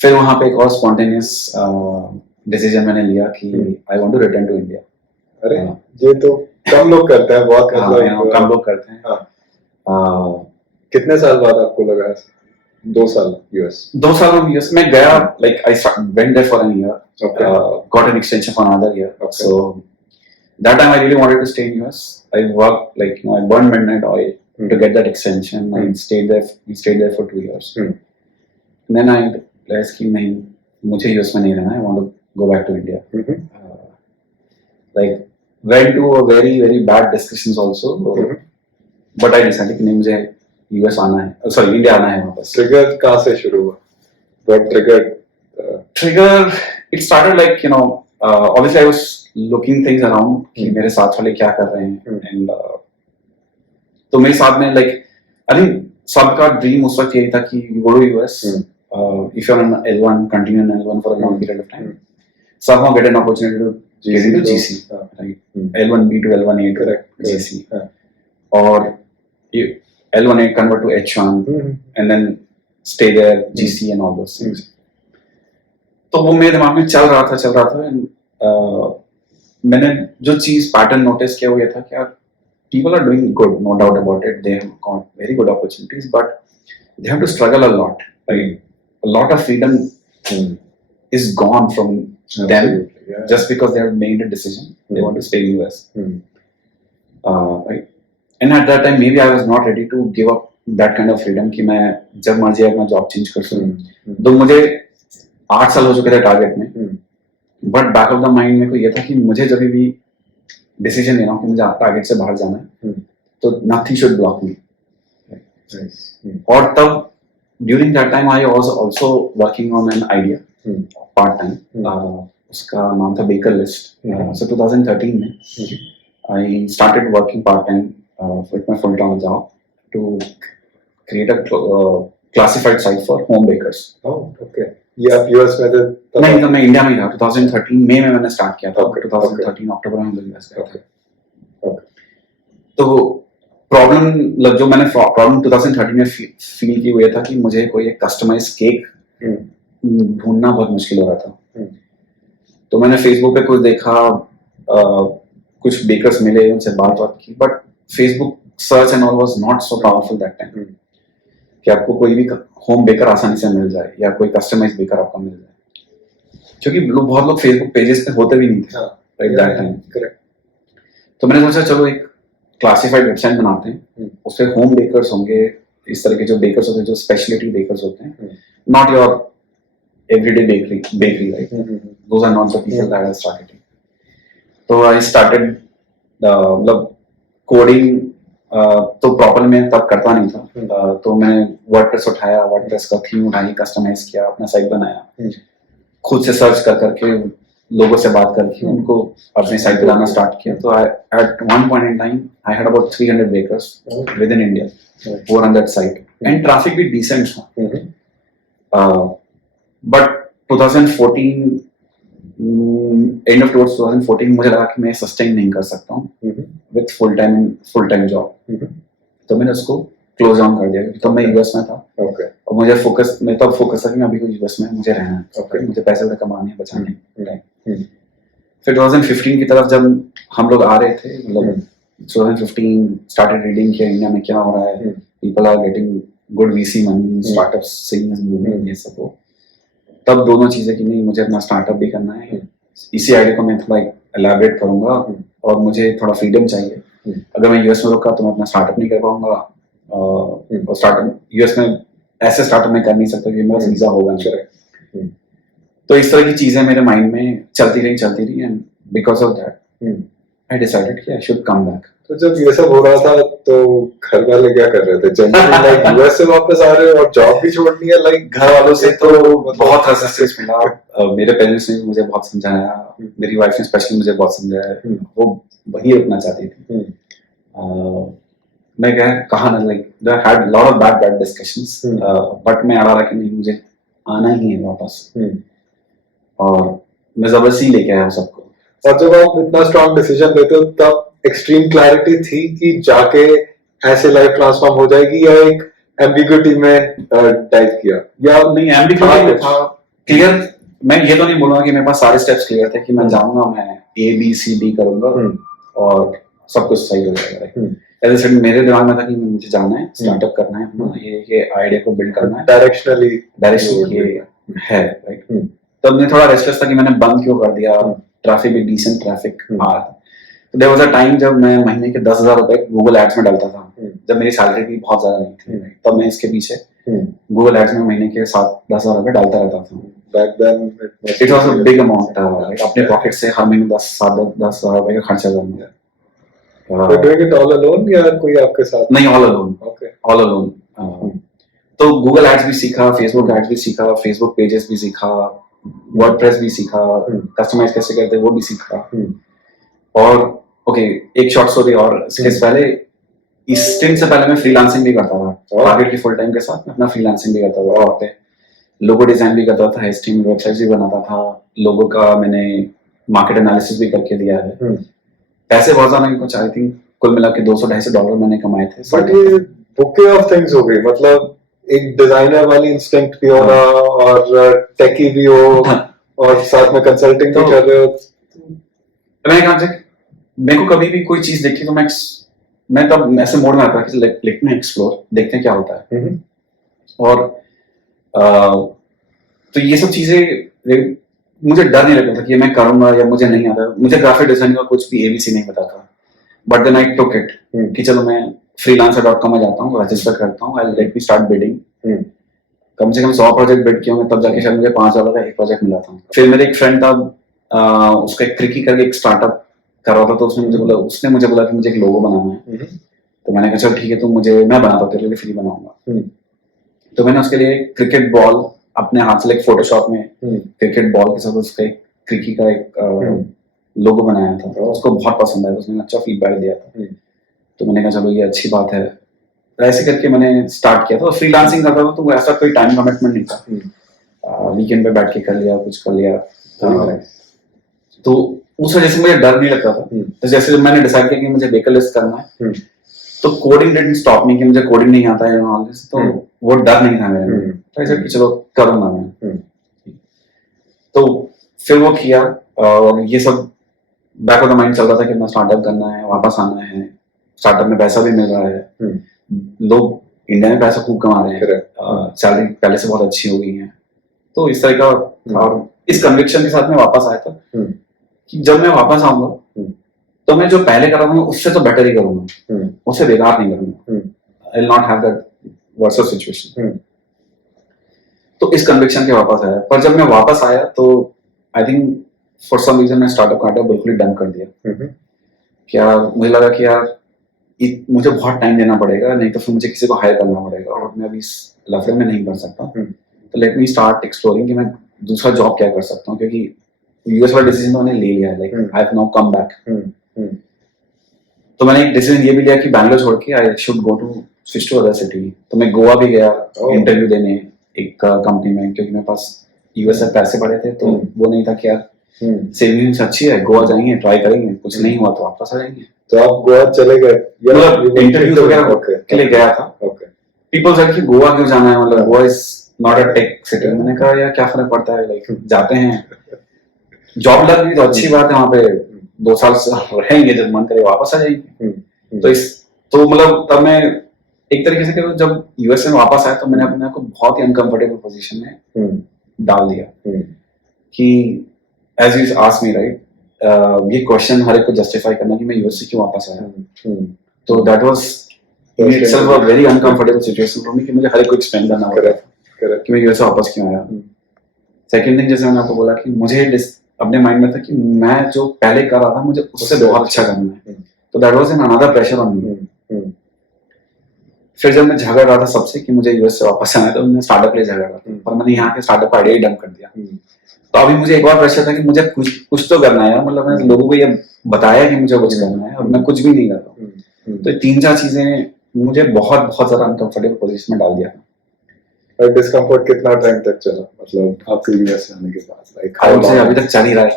फिर वहाँ पे एक और स्पॉन्टेनियस डिसीजन मैंने लिया कि I want to return to India. अरे ये तो कम लोग करते हैं, बहुत मतलब कम लोग करते हैं। कितने साल बाद आपको लगा? 2 साल यूएस? 2 साल में यूएस में गया, like I went there for a year, got an extension for another year. So that time I really wanted to stay in US. I worked, like, I burned midnight oil to get that extension. I stayed there for 2 years. And then I realized कि नहीं, मुझे US में नहीं रहना है, I want to go back to India. Like went to a very very bad discussions also, but I decided कि नहीं, मुझे यूएस आना है, सॉरी इंडिया आना है वापस। ट्रिगर कहाँ से शुरू हुआ? What triggered? Trigger, it started like, you know, obviously I was looking things around कि मेरे साथ वाले क्या कर रहे हैं, and तो मेरे साथ में like I think सबका ड्रीम उस वक्त यही था कि you go to US, if you're on L1, continue on L1 for a long period of time, somehow get an opportunity to get into GC, right? L1B to L1A to GC, or L1A convert to H1 and then stay there, GC and all those things. तो वो मेरे दिमाग में चल रहा था and मैंने जो चीज पैटर्न नोटिस किया वो ये था कि यार people are doing good, no doubt about it, they have got very good opportunities, but they have to struggle a lot, right? A lot of freedom is gone from them just because they have made a decision they want to stay in US, right? And at that time maybe I was not ready to give up that kind of freedom कि मैं जब मर्जी अपना job change कर सकूं। तो मुझे 8 साल हो चुके थे टारगेट में, but back of the mind में को ये था कि मुझे जब भी डिसीजन लेना हो कि मुझे टारगेट से बाहर जाना है, तो नथिंग शुड ब्लॉक मी। और तब during that time I was also working on an idea part time, उसका नाम था बेकर लिस्ट। सो 2013 में I started working part time with my full-time job to create a classified site for home bakers. Oh, okay. ये आप US में थे? नहीं, तो मैं इंडिया में ही था। 2013 मई में मैंने स्टार्ट किया था। 2013 अक्टूबर में यूएस गया था। तो प्रॉब्लम जो मैंने प्रॉब्लम 2013 में फील की वो ये था कि मुझे कोई एक कस्टमाइज केक ढूंढना बहुत मुश्किल हो रहा था। तो मैंने फेसबुक पे कुछ देखा, कुछ बेकर्स मिले, उनसे बात की, but Facebook search and all was not so powerful that time कि आपको कोई भी होम बेकर आसानी से मिल जाए या कोई कस्टमाइज बेकर आपको मिल जाए, क्योंकि बहुत लोग Facebook पेजेस पे होते भी नहीं थे राइट दैट टाइम। तो मैंने सोचा चलो एक क्लासिफाइड वेबसाइट बनाते हैं, उस पे होम बेकर्स होंगे, इस तरह के जो बेकर्स होते हैं, जो स्पेशलिटी बेकर्स होते हैं, not your everyday bakery right, those are not the people that I started. तो आई स्टार्टेड मतलब कोडिंग तो प्रॉपर मैं तब करता नहीं था, तो मैंने वर्डप्रेस उठाया, वर्डप्रेस का थीम उठाई, कस्टमाइज किया, अपना साइट बनाया, खुद से सर्च करके लोगों से बात करके उनको अपनी साइट पे लाना स्टार्ट किया। तो at one point in time I had about 300 bakers within India who were on that site and traffic भी decent था, but 2014 एंड ऑफ 2014 मुझे लगा कि मैं सस्टेन नहीं कर सकता हूँ विथ फुल टाइम जॉब, तो मैंने उसको क्लोज डाउन कर दिया। तो मैं यूएस में था और मुझे फोकस था कि मैं अभी यूएस में मुझे रहना है, मुझे पैसे कमाने हैं, बचाने हैं। फिर 2015 की तरफ जब हम लोग आ रहे थे, मतलब 2015 स्टार्टेड रीडिंग किया इंडिया में क्या हो रहा है, people are getting good VC money, startups ये सब, तब दोनों चीजें कि नहीं मुझे अपना स्टार्टअप भी करना है, इसी आइडिया को मैं थोड़ा एलैबोरेट करूंगा और मुझे थोड़ा फ्रीडम चाहिए। अगर मैं यूएस में रुका तो मैं अपना स्टार्टअप नहीं कर पाऊंगा, और स्टार्टअप यूएस में ऐसे स्टार्टअप में कर नहीं सकता क्योंकि मेरा वीजा होगा नहीं। तो इस तरह की चीजें मेरे माइंड में चलती रही and because of that I decided कि आई शुड कम बैक। तो जब ये सब हो रहा था तो घर वाले क्या कर रहे थे? जनरली लाइक यूएस से वापस आ रहे हो और जॉब भी छोड़नी है, लाइक घर वालों से तो बहुत रेजिस्टेंस मिला। मेरे पेरेंट्स ने मुझे बहुत समझाया, मेरी वाइफ ने स्पेशली मुझे बहुत समझाया, वो वही रुकना चाहती थी। मैं कहा ना like there had lot of bad discussions, but मैं अड़ा रहा कि नहीं मुझे आना ही है वापस, और मैं जबरदस्ती लेके आया सबको। और जब आप इतना स्ट्रांग डिसीजन लेते हो तब एक्सट्रीम क्लैरिटी थी कि जाके ऐसे लाइफ ट्रांसफॉर्म हो जाएगी, या एक एम्बिग्यूटी में टाइप किया? या नहीं, एम्बिग्यूटी में था, क्लियर, मैं ये तो नहीं बोलूंगा कि मेरे पास सारे स्टेप्स क्लियर थे कि मैं जाऊंगा, मैं A B C D करूंगा और सब कुछ सही हो जाएगा। ऐसे मेरे दिमाग में था कि मुझे जाना है, स्टार्टअप करना है अपना, ये आइडिया को बिल्ड करना है, डायरेक्शनली ये है, राइट। तब मैं थोड़ा रेस्टलेस था कि मैंने बंद क्यों कर दिया, ट्रैफिक भी डिसेंट ट्रैफिक आ रहा था। तो देयर वाज अ टाइम जब मैं महीने के 10,000 रुपए गूगल एड्स में डालता था, जब मेरी सैलरी भी बहुत ज्यादा नहीं थी, तब मैं इसके पीछे गूगल एड्स में महीने के 7-10,000 रुपए डालता रहता था। Back then it was a big amount, अपने पॉकेट से हर महीने 10,000 रुपए का खर्चा करना। doing it all alone या कोई आपके साथ? नहीं, ऑल अलोन, ऑल अलोन। तो गूगल एड्स भी सीखा, फेसबुक एड्स भी सीखा, फेसबुक पेजेस भी सीखा, वर्डप्रेस भी सीखा, कस्टमाइज कैसे करते हैं वो भी सीखा। और ओके, एक शॉर्ट स्टोरी और इसके पहले, इस स्टिंट से पहले मैं फ्रीलांसिंग भी करता था, टारगेट की फुल टाइम के साथ मैं अपना फ्रीलांसिंग भी करता था। वहाँ पे लोगो डिजाइन भी करता था, HTML वेबसाइट्स भी बनाता था, लोगो का मैंने मार्केट एनालिसिस भी करके दिया है। पैसे बहुत ज्यादा नहीं, कुछ आई थिंक कुल मिला के $200-250 मैंने कमाए थे। बट ये बुके ऑफ थिंग्स हो गई, मतलब एक डिजाइनर वाली इंस्टिंक्ट भी होना और टेकी भी हो और साथ में कंसल्टिंग भी कर रहे हो। मैं कहा मेरे को कभी भी कोई चीज देखी तो मैं तब ऐसे मोड में आता कि लेट मी एक्सप्लोर, देखते हैं क्या होता है। और तो ये सब चीजें मुझे डर नहीं लगता था कि मैं करूंगा या मुझे नहीं आता। मुझे ग्राफिक डिजाइनिंग का कुछ भी ABC नहीं पता था, but then I took it कि चलो मैं freelancer.com में जाता हूँ, रजिस्टर करता हूँ, I let me start bidding. कम से कम 100 प्रोजेक्ट बिड किए होंगे, तब जाके शायद मुझे $5 का एक प्रोजेक्ट मिला था। फिर मेरे एक फ्रेंड था, उसका एक क्रिकी करके एक स्टार्टअप कर रहा था, तो उसने मुझे बोला कि मुझे एक लोगो बनाना है। तो मैंने कहा चल ठीक है, मैं बनाता हूँ, तेरे लिए फ्री बनाऊंगा। तो मैंने उसके लिए क्रिकेट बॉल अपने हाथ से फोटोशॉप में क्रिकेट बॉल के साथ उसका एक क्रिकी का एक लोगो बनाया था। तो उसको बहुत पसंद आया, उसने अच्छा फीडबैक दिया था। तो मैंने कहा चलो ये अच्छी बात है, तो ऐसे करके मैंने स्टार्ट किया था। फ्रीलांसिंग करता था तो ऐसा कोई टाइम कमिटमेंट नहीं था, वीकेंड पे बैठ के कर लिया, कुछ कर लिया। तो उस वजह से मुझे डर नहीं लगता था। तो जैसे जब मैंने डिसाइड किया कि मुझे वेहिकल लिस्ट करना है, तो कोडिंग डिडंट स्टॉप मी कि मुझे कोडिंग नहीं आता है, तो वो डर नहीं था मेरे में। तो ऐसे कि चलो करूंगा मैं। तो फिर वो किया, और ये सब बैक ऑफ द माइंड चल रहा था कि अपना स्टार्टअप करना है, वापस आना है, स्टार्टअप में पैसा भी मिल रहा है, लोग इंडिया में पैसा खूब कमा रहे हैं, सैलरी पहले से बहुत अच्छी हो गई है। तो इस तरह का, और इस कन्विक्शन के साथ मैं वापस आया था कि जब मैं वापस आऊंगा तो मैं जो पहले कर रहा हूँ उससे तो बेटर ही करूंगा, उससे बेकार नहीं करूंगा। आई will not have that worst situation. तो इस कन्विक्शन के वापस आया। पर जब मैं वापस आया तो I think for some reason मैं स्टार्टअप का बिल्कुल ही डंप कर दिया। क्या मुझे लगा कि यार मुझे बहुत टाइम देना पड़ेगा, नहीं तो फिर मुझे किसी को हायर करना पड़ेगा, और मैं अभी इस लफड़े में नहीं कर सकता। तो लेट मी स्टार्ट एक्सप्लोरिंग कि मैं दूसरा जॉब क्या कर सकता हूँ, क्योंकि यूएस वाला डिसीजन तो मैंने ले लिया है, like I have now come back. तो मैंने एक डिसीजन ये भी लिया कि बैंगलोर छोड़ के I should go to switch to other city. तो मैं गोवा भी गया इंटरव्यू देने एक कंपनी में, क्योंकि मेरे पास यूएस से पैसे पड़े थे। तो वो नहीं था कि यार सेविंग्स अच्छी है, गोवा जाएंगे, ट्राई करेंगे, कुछ नहीं हुआ तो वापस आ जाएंगे। तो आप गोवा चले गए? मतलब इंटरव्यू वगैरह के लिए गया था। पीपल सेड कि गोवा क्यों जाना है, मतलब Goa is not a tech city. मैंने कहा यार क्या फर्क पड़ता है, लाइक जाते हैं, जॉब लग गई तो अच्छी बात है, वहाँ पे 2 साल रहेंगे, जब मन करे वापस आ जाएंगे। तो मतलब तब मैं एक तरीके से जब यूएस में वापस आया तो मैंने अपने आप को बहुत ही अनकंफर्टेबल पोजीशन में डाल दिया कि as you ask me right, ये क्वेश्चन हर एक को जस्टिफाई करना कि मैं यूएस से क्यों वापस आया। तो that was in itself a very uncomfortable situation for me कि मुझे हर एक को एक्सप्लेन करना होगा कि मैं यूएस से वापस क्यों आया। सेकंड थिंग, जैसे मैंने आपको बोला कि मुझे अपने माइंड में था कि मैं जो पहले कर रहा था मुझे उससे बहुत अच्छा करना है। तो that was an another pressure on me. फिर जब मैं झगड़ रहा था सबसे कि मुझे यूएस से वापस आना है, तो मैं स्टार्टअप के लिए झगड़ रहा था, पर मैंने यहाँ के स्टार्टअप आइडिया ही डंप कर दिया। तो अभी मुझे एक और प्रेशर था कि मुझे कुछ तो करना है, मतलब मैंने लोगों को ये बताया कि मुझे कुछ करना है और मैं कुछ भी नहीं कर रहा हूँ। तो 3-4 चीजें मुझे बहुत बहुत ज्यादा अनकंफर्टेबल पोजीशन में डाल दिया। और डिस्कम्फर्ट कितना टाइम तक चला, मतलब आपके यूएस आने के बाद? लाइक अभी तक चल ही रहा है।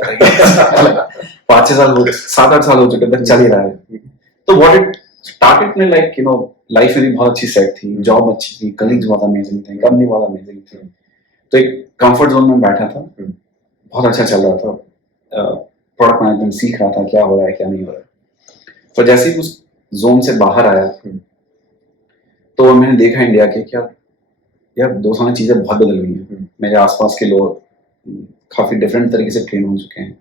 5-6 साल 7-8 साल हो चुके तक चल ही रहा है। तो व्हाट इट स्टार्टेड में, लाइक लाइफ मेरी बहुत अच्छी सेट थी, जॉब अच्छी थी, कलीग्स बहुत अमेजिंग थे, कंपनी बहुत अमेजिंग थी। तो एक कंफर्ट जोन में बैठा था, बहुत अच्छा चल रहा था, प्रोडक्ट मैनेजमेंट सीख रहा था, क्या हो रहा है क्या नहीं हो रहा है। तो जैसे ही उस जोन से बाहर आया तो मैंने देखा इंडिया के क्या यार 2 साल में चीज़ें बहुत बदल गई हैं। मेरे आसपास के लोग काफ़ी डिफरेंट तरीके से ट्रेन हो चुके हैं,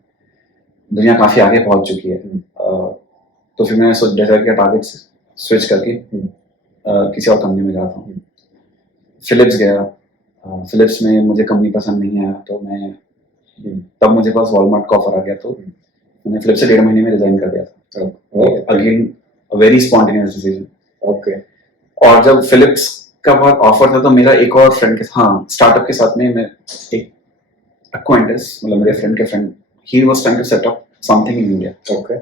दुनिया काफ़ी आगे पहुंच चुकी है। तो फिर मैंने डिसाइड किया टारगेट स्विच करके किसी और कंपनी में जाता हूँ। फिलिप्स गया, फिलिप्स में मुझे कंपनी पसंद नहीं आया, तो मैं तब मुझे पास वॉलमार्ट का ऑफर आ गया, तो मैंने फिलिप्स से 1.5 महीने में रिजाइन कर दिया था। Again very spontaneous decision. Okay. और जब फिलिप्स का बाद ऑफर था तो मेरा एक और फ्रेंड के स्टार्टअप के साथ में मैं एक अक्वाइंटेंस, मतलब मेरे फ्रेंड के friend, he was trying to set up something in India. Okay.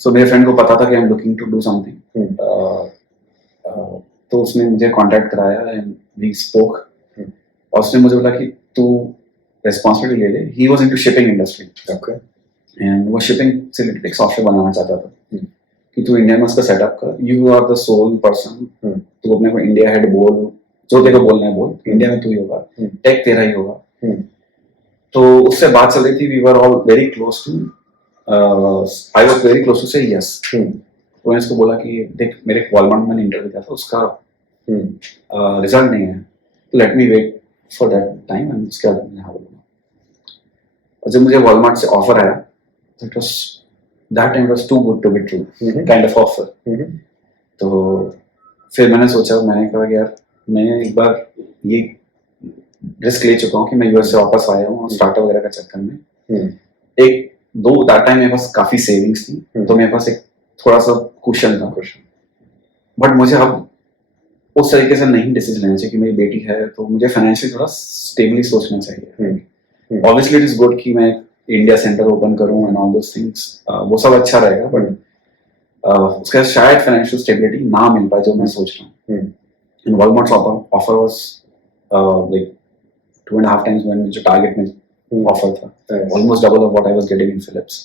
So मेरे फ्रेंड को पता था कि I am looking to do something, तो उसने मुझे कांटेक्ट कराया एंड वी स्पोक। और उसने मुझे बोला कि तू रिस्पांसिबिलिटी ले ले। He was into shipping industry. Okay. And वो शिपिंग से रिलेटेड एक सॉफ्टवेयर बनाना चाहता था कि तू इंडिया में उसका सेटअप कर, you are the sole person, तू अपने को इंडिया हेड बोल, जो तेरे को बोलना है बोल, इंडिया में तू ही होगा, टेक तेरा ही होगा। तो उससे बात चल रही थी, we were all very close to, I was very close to से यस। तो मैंने इसको बोला कि देख मेरे वॉलमार्ट में इंटरव्यू दिया था, उसका रिजल्ट नहीं है, तो let me wait for that time and उसके बाद मैं हाँ बोलूँगा। और जब मुझे वॉलमार्ट से ऑफर आया तो it was that time was too good to be true kind of offer. तो फिर मैंने सोचा, मैंने कहा यार मैं एक बार ये रिस्क ले चुका हूँ कि मैं यूएस से वापस आया हूँ स्टार्टअप वगैरह का चक्कर में। एक दो दैट टाइम मेरे पास काफी सेविंग्स थी, तो मेरे पास एक थोड़ा सा कुशन था, बट मुझे अब उस तरीके से नहीं डिसीजन लेना चाहिए कि मेरी बेटी है तो मुझे फाइनेंशियली थोड़ा स्टेबली सोचना चाहिए। ऑब्वियसली इट इज गुड कि मैं इंडिया सेंटर ओपन करूं एंड ऑल दोस थिंग्स, वो सब अच्छा रहेगा, बट उसका शायद फाइनेंशियल स्टेबिलिटी ना मिल पाए जो मैं सोच रहा हूँ। And Walmart's offer was like 2.5 times when जो टारगेट में ऑफर था, almost double of what I was getting in Philips.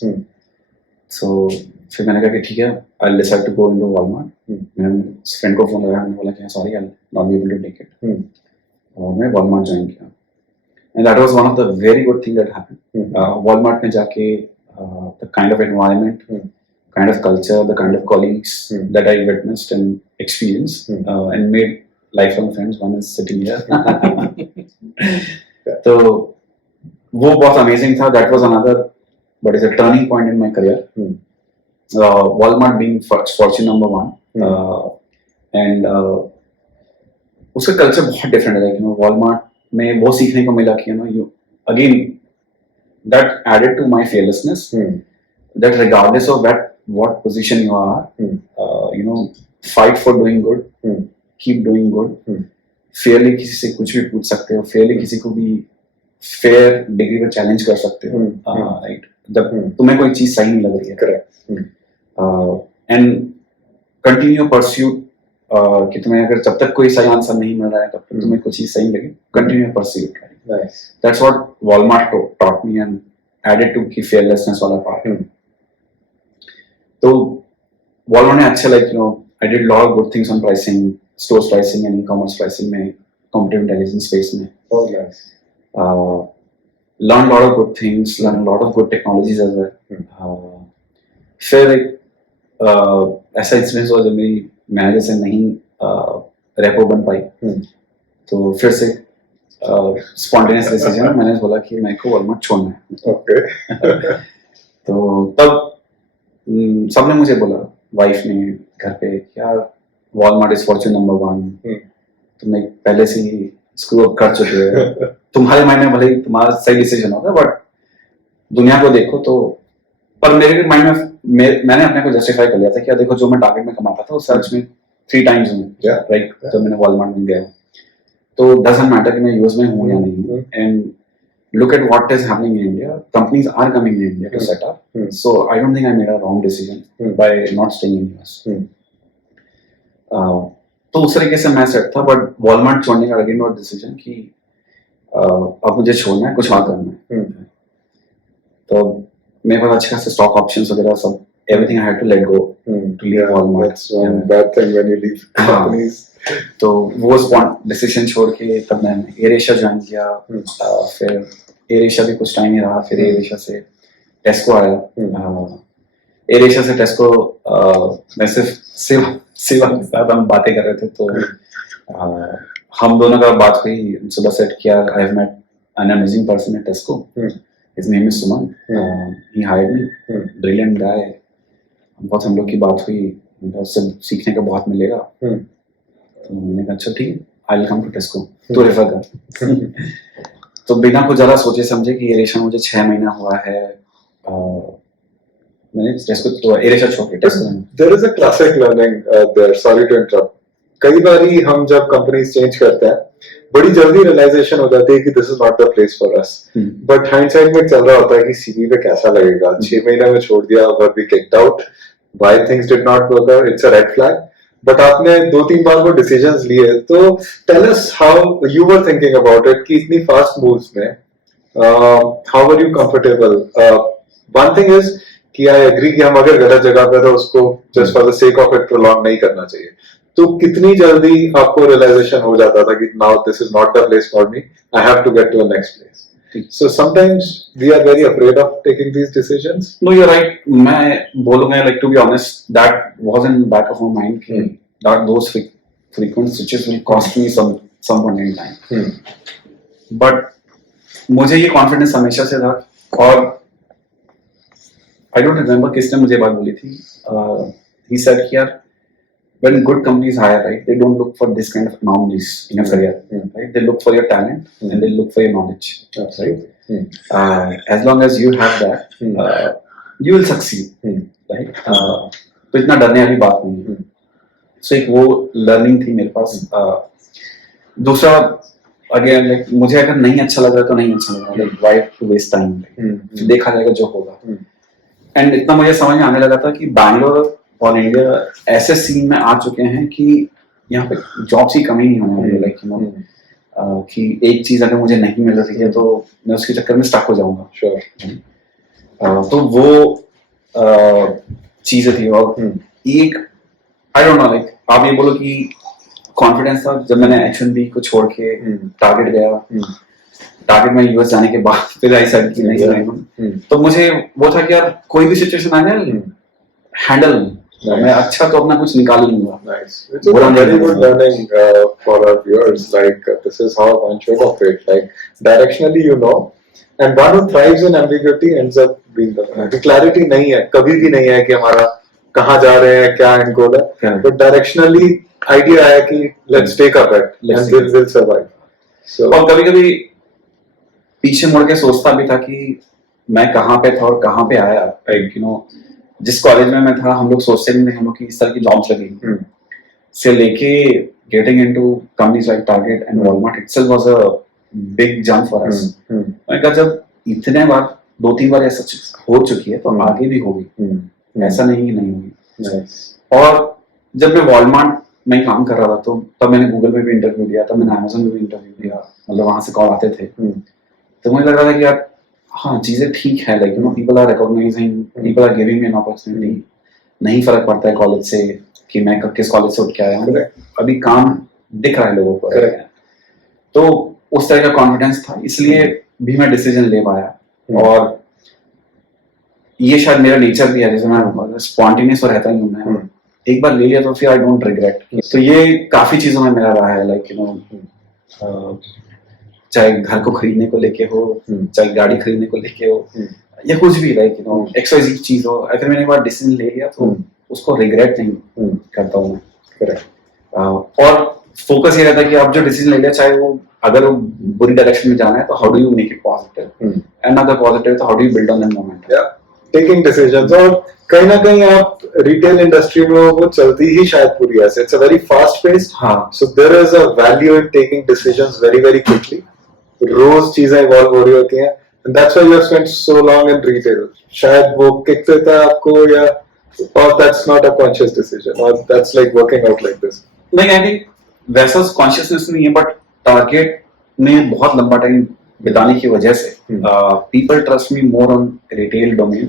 So फिर मैंने कहा कि ठीक है, I will decide to go into Walmart. मैंने फ्रेंड को फोन लगाया, मैंने बोला कि sorry I will not be able to take it, और मैं वॉलमार्ट ज्वाइन किया। And that was one of the very good thing that happened. Walmart में जाके the kind of environment, kind of culture, the kind of colleagues that I witnessed and experienced, and made lifelong friends. One is sitting here. तो वो बहुत amazing था. That was another, what is a turning point in my career. Walmart being Fortune #1, and उसका culture बहुत different है. Like, you know, Walmart में वो सीखने को मिला कि you again that added to my fearlessness. That regardless of what position you are, fight for doing good, keep doing good, fairly किसी से कुछ भी पूछ सकते हो, fairly किसी को भी fair डिग्री पे चैलेंज कर सकते हो, राइट? जब तुम्हें कोई चीज सही नहीं लग रही है, करेक्ट, एंड कंटिन्यू परस्यूट, कि तुम्हें अगर जब तक कोई सही आंसर नहीं मिल रहा है तब तक तुम्हें कुछ चीज सही लगे, continue pursuit, right? That's what Walmart taught me and added to की fearlessness वाला पार्ट। तो वॉलमार्ट ने अच्छा, like I did lot of good things on pricing, stores pricing and e-commerce pricing में, कॉम्पिटिटिव इंटेलिजेंस स्पेस में। Learn lot of good things, learn lot of good technologies as well. फिर एक ऐसा incidence हुआ जब मेरी मैनेजर से नहीं रेपो बन पाई, तो फिर से स्पॉन्टेनियस डिसीजन, मैंने बोला कि मेरे को वॉलमार्ट छोड़ना है। ओके। तो तब सबने मुझे बोला, वाइफ ने घर पे, यार वॉलमार्ट इज फॉर्च्यून #1, तुम पहले से ही स्क्रू अप कर चुके हो, तुम्हारे माइंड में भले ही तुम्हारा सही डिसीजन होगा, बट दुनिया को देखो। तो पर मेरे माइंड में मैंने अपने को जस्टिफाई कर लिया था कि देखो जो मैं टारगेट में कमाता था उस सर्च में 3 times हूँ, राइट? जब मैंने वॉलमार्ट में गया, तो डजंट मैटर कि मैं यूएस में हूँ या नहीं हूँ। And look at what is happening in India. Companies are coming in India to set up. So I don't think I made a wrong decision by not staying in US. तो उस तरीके से मैं सेट था, but Walmart छोड़ने का again वो decision कि अब मुझे छोड़ना है, कुछ और करना है। तो मेरे पास अच्छे खासे स्टॉक ऑप्शंस वगैरह सब, everything I had to let go to leave Walmart. That's one bad thing when you leave companies. तो वो डिसीजन छोड़ के तब मैंने एयर एशिया ज्वाइन किया। फिर एयर एशिया भी कुछ टाइम ही रहा, फिर एयर एशिया से टेस्को आया। एयर एशिया से टेस्को मैं सिर्फ सेवा के साथ हम बातें कर रहे थे, तो हम दोनों का बात हुई। सुबह सेट किया, I have met an amazing person at Tesco. His name is Suman. He hired me. Brilliant guy. बहुत हम लोग की बात हुई, उससे सीखने का बहुत मिलेगा। तो मैंने कहा अच्छा ठीक है, आई विल कम टू टेस्को, तो रेफर कर। तो बिना कुछ ज़्यादा सोचे समझे कि एयर एशिया मुझे 6 महीना हुआ है, मैंने टेस्को तो एयर एशिया छोड़ के टेस्को। There is a classic learning there. Sorry to interrupt. कई बारी हम जब कंपनीज चेंज करते हैं, बड़ी जल्दी रियलाइजेशन हो जाती है कि this is not the place for us, but hindsight में चल रहा होता है कि सीवी पे कैसा लगेगा। 6 महीने में छोड़ दिया, but we kicked out, why things did not work out, it's a red flag. But आपने 2-3 बार वो डिसीजंस लिए, तो tell us how you were thinking about it कि इतनी फास्ट मूव्स में how were you comfortable. One thing is कि I agree कि हम अगर गलत जगह पे तो उसको just for the sake of it prolong नहीं करना चाहिए। तो कितनी जल्दी आपको रियलाइजेशन हो जाता था कि now this is not the place for me, I have to get to the next place. So sometimes we are very afraid of taking these decisions. No, you are right. मैं बोलूंगा like to be honest that was in back of my mind कि that those frequent switches will cost me some point in time. But मुझे ये confidence हमेशा से था, और I don't remember किसने मुझे बात बोली थी। ही सेड कि यार when good companies hire, right, they don't look for this kind of anomalies in a career, right? They look for your talent and they look for your knowledge, right? As long as you have that, you will succeed, right? तो इतना डरने वाली बात नहीं है। So एक वो learning थी मेरे पास। दूसरा अगेन लाइक मुझे अगर नहीं अच्छा लग रहा तो नहीं अच्छा लग रहा, like why to waste time, देखा जाएगा जो होगा। एंड इतना मुझे समझ में आने लगा था कि बैंगलोर और इंडिया ऐसे सीन में आ चुके हैं कि यहाँ पे जॉब्स की कमी नहीं होने वाली, लाइक यू नो कि एक चीज अगर मुझे नहीं मिल रही है तो मैं उसके चक्कर में स्टक हो जाऊंगा। श्योर। तो वो चीजें थी। और एक आई डोंट नो, लाइक आप ये बोलो कि कॉन्फिडेंस था जब मैंने H1B को छोड़ के टारगेट गया। टारगेट में यूएस जाने के बाद फिर आई सेड कि नहीं, तो मुझे वो था कि यार कोई भी सिचुएशन आ जाए हैंडल, मैं अच्छा तो अपना कुछ निकाल लूंगा। Nice. Which is a very good learning for our viewers. Like this is how one should operate. Like directionally, you know, and one who thrives in ambiguity ends up being the winner. Clarity नहीं है, कभी भी नहीं है कि हमारा कहाँ जा रहे हैं, क्या end goal है, but directionally idea है कि let's take a bet and we'll survive. So और कभी-कभी पीछे मुड़ के सोचता भी था कि मैं कहाँ पे था और कहाँ पे आया। Like you know, जिस कॉलेज में मैं था हम लोग सोचते नहीं थे हम लोग की इस तरह की जॉब्स लगेंगी, से लेके getting into companies like target and Walmart itself was a big jump for us. मैंने कहा जब इतने बार 2-3 बार ऐसा हो चुकी है तो आगे भी होगी, ऐसा नहीं कि नहीं होगी। और जब मैं वॉलमार्ट में काम कर रहा था तो तब मैंने गूगल में भी इंटरव्यू दिया, तब मैंने अमेजन में भी इंटरव्यू दिया, मतलब वहां से कॉल आते थे। तो मुझे लग रहा था कि यार हाँ चीजें ठीक है, like you know people are recognising, people are giving me an opportunity. नहीं फर्क पड़ता है कॉलेज से कि मैं किस कॉलेज से उठ के आया हूँ, अभी काम दिख रहा है लोगों को। तो उस तरह का कॉन्फिडेंस था, इसलिए भी मैं डिसीजन ले पाया। और ये शायद मेरा नेचर भी है, जैसे मैं स्पॉन्टेनियस तो रहता ही हूँ, मैं एक बार ले लिया तो फिर आई डोंट रिग्रेट। तो ये काफी चीजों में मेरा रहा है, लाइक यू नो चाहे घर को खरीदने को लेके हो, चाहे गाड़ी खरीदने को लेके हो, या कुछ भी लाइक यू नो XYZ चीज हो, अगर मैंने एक बार डिसीजन ले लिया तो उसको रिग्रेट नहीं करता हूँ मैं। करेक्ट। और फोकस ये रहता है कि आप जो डिसीजन ले लिया, चाहे वो अगर वो बुरी डायरेक्शन में जाना है तो how do you make it positive, and other positive तो how do you build on that moment. या टेकिंग डिसीजंस, और कहीं ना कहीं आप रिटेल इंडस्ट्री में वो चलती ही शायद पूरी ऐसे, it's a very fast paced, so there is a value in taking decisions very very quickly. रोज चीजें इवॉल्व हो रही होती हैं, and that's why you have spent so long in retail. शायद वो किक देता है आपको, या और that's not a conscious decision, और that's like working out like this. नहीं, आई थिंक वैसा कॉन्शियसनेस नहीं है, बट टारगेट में बहुत लंबा टाइम बिताने की वजह से people trust me more on retail domain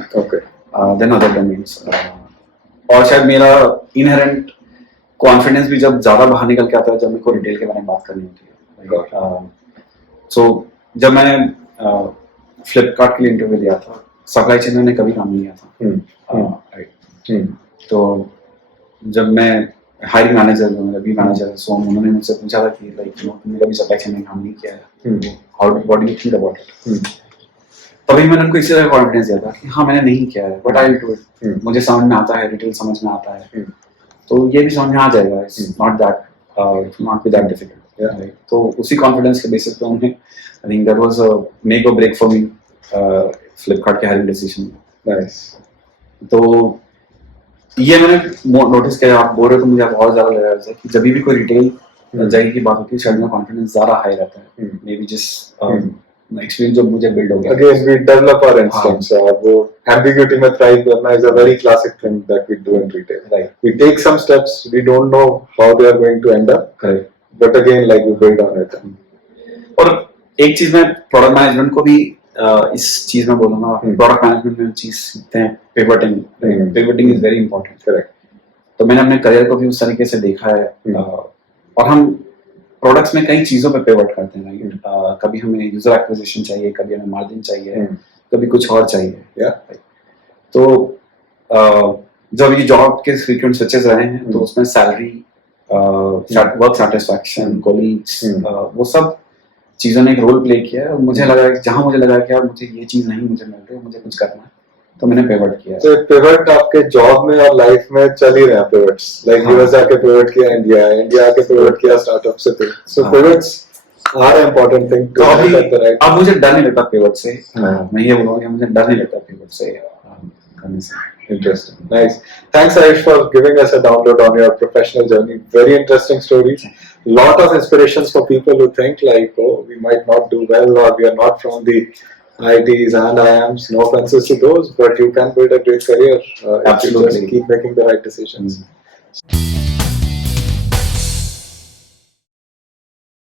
than other domains. और शायद मेरा इनहेरेंट कॉन्फिडेंस भी जब ज्यादा बाहर निकल के आता है जब मेरे को रिटेल के बारे में बात करनी होती है। सो जब मैंने फ्लिपकार्ट के लिए इंटरव्यू दिया था, सप्लाई चेन में कभी काम नहीं किया था। तो जब मैं हायरिंग मैनेजर बी मैनेजर, सो उन्होंने मुझसे पूछा था कि लाइक तुमने कभी सप्लाई चेन में काम नहीं किया है, how what do you think about it. तभी मैंने उनको इसी तरह कॉन्फिडेंस दिया था कि हाँ मैंने नहीं किया है but I will do it, मुझे समझ में आता है, डिटेल समझ में आता है, तो ये भी समझ में आ जाएगा, it's not be that difficult. तो उसी कॉन्फिडेंस के बेसिस पे उन्हें I think that was a make और ब्रेक फॉर मी फ्लिपकार्ट के हायरिंग डिसीजन। नाइस। तो ये मैंने नोटिस किया, आप बोल रहे हो तो मुझे बहुत ज्यादा लग रहा है कि जब भी कोई रिटेल जाएगी की बात होती है शायद में कॉन्फिडेंस ज्यादा हाई रहता है, मे बी जिस एक्सपीरियंस जो मुझे बिल्ड हो गया। Again, we develop our instincts. वो ambiguity में thrive करना is a very classic thing that we do in retail. Right. We take some steps. We don't know how they are going to end up. Correct. But again, like we build on it. और एक चीज मैं product management को भी इस चीज में बोलूंगा, प्रोडक्ट मैनेजमेंट में चीज सीखते हैं pivoting. Pivoting is very important. Correct. तो मैंने अपने करियर को भी उस तरीके से देखा है, और हम प्रोडक्ट्स में कई चीजों पे पिवट करते हैं, राइट। कभी हमें यूजर एक्विजिशन चाहिए, कभी हमें मार्जिन चाहिए, कभी कुछ और चाहिए। तो जब ये जॉब के फ्रीक्वेंट स्विचेस रहे हैं तो उसमें सैलरी, वर्क सैटिस्फैक्शन, कोलीग्स, वो सब चीजों ने एक रोल प्ले किया है। और मुझे लगा कि जहां मुझे लगा कि यार मुझे ये चीज नहीं मुझे मिल रही, मुझे कुछ करना है, तो मैंने पिवट किया। तो पिवट आपके जॉब में और लाइफ में चल ही रहे हैं पिवट्स, लाइक यूएस आके पिवट किया, इंडिया आके पिवट किया स्टार्टअप से। So pivots are important thing to have at the right. अब मुझे डर नहीं लगता पिवट से, मैं ये बोलूंगा कि मुझे डर नहीं लगता पिवट से करने से। Interesting. Nice. Thanks, Ayush, for giving us a download on your professional journey. Very interesting stories. Lot of inspirations for people who think like, oh, we might not do well, or we are not from the IITs and IIMs. No offenses to those, but you can build a great career if you just keep making the right decisions.